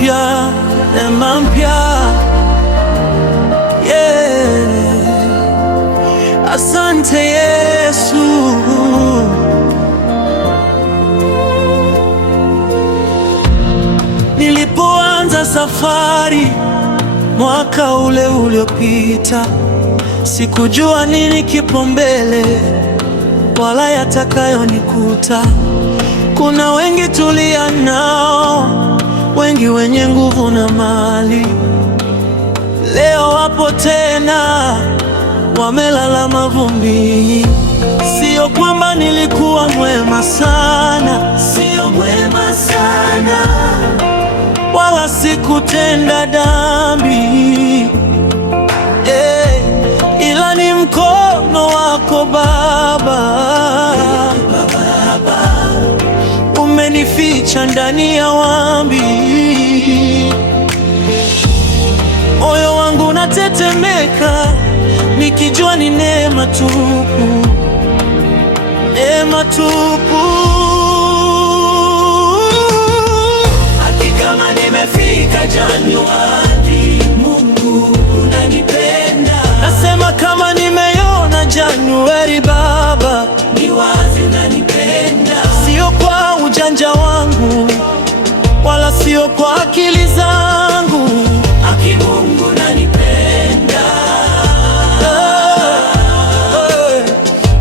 mpya, neema mpya, yeah. Asante Yesu. Nilipoanza safari mwaka ule uliopita, sikujua nini kipo mbele wala yatakayonikuta. Kuna wengi tulia nao, wengi wenye nguvu na mali, leo wapo tena wamelala mavumbini. Sio kwamba nilikuwa mwema sana, sio mwema sana, wala sikutenda dhambi, ila ni mkono wako Baba, umenificha ndani ya wimbi. Moyo wangu unatetemeka nikijua ni neema tupu, neema tupu. Hakika kama nimefika Januari, Mungu unanipenda. Nasema kama nimeona Januari, Baba ni wazi unanipenda. Sio kwa ujanja wangu wala sio kwa akili zangu, aki Mungu unanipenda.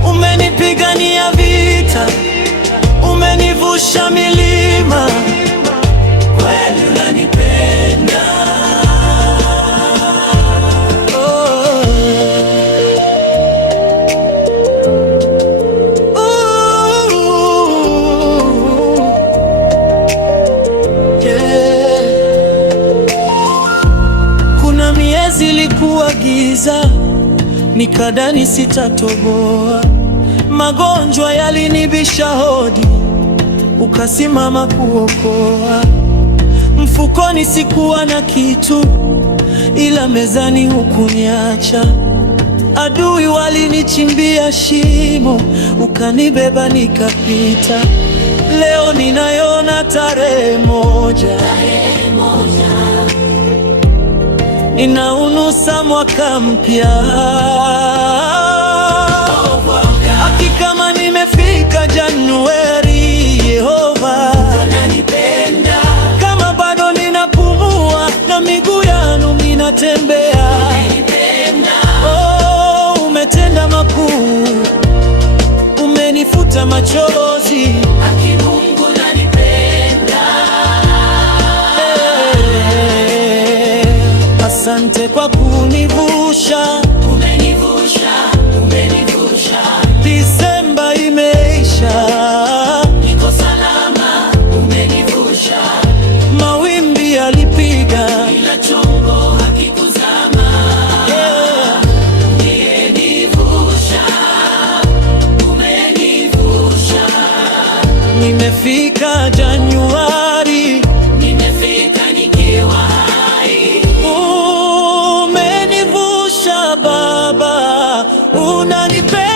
Umenipigania vita, umenivusha milima, kweli unanipenda. Kuna miezi ilikuwa giza, nikadhani sitatoboa. Magonjwa yalinibisha hodi, ukasimama kuokoa. Mfukoni sikuwa na kitu, ila mezani hukuniacha. Adui walinichimbia shimo, ukanibeba nikapita. Leo ninaiona tarehe moja, ninaunusa mwaka mpya. Kama nimefika Januari, Yehova unanipenda. Kama bado ninapumua na miguu yangu ninatembea, unanipenda. Oh, umetenda makuu, umenifuta machozi, aki Mungu unanipenda. Asante kwa kunivusha, umenivusha, umenivusha. Disemba imeisha, niko salama, umenivusha. Mawimbi yalipiga, ila chombo hakikuzama. Umenivusha, umenivusha. Nimefika Januari, nimefika nikiwa hai. Umenivusha Baba, unanipenda.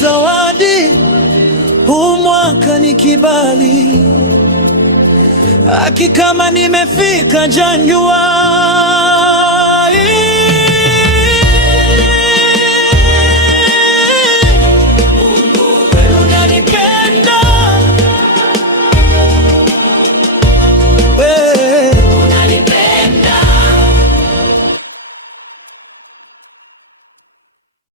Zawadi huu mwaka ni kibali, haki kama nimefika Januari.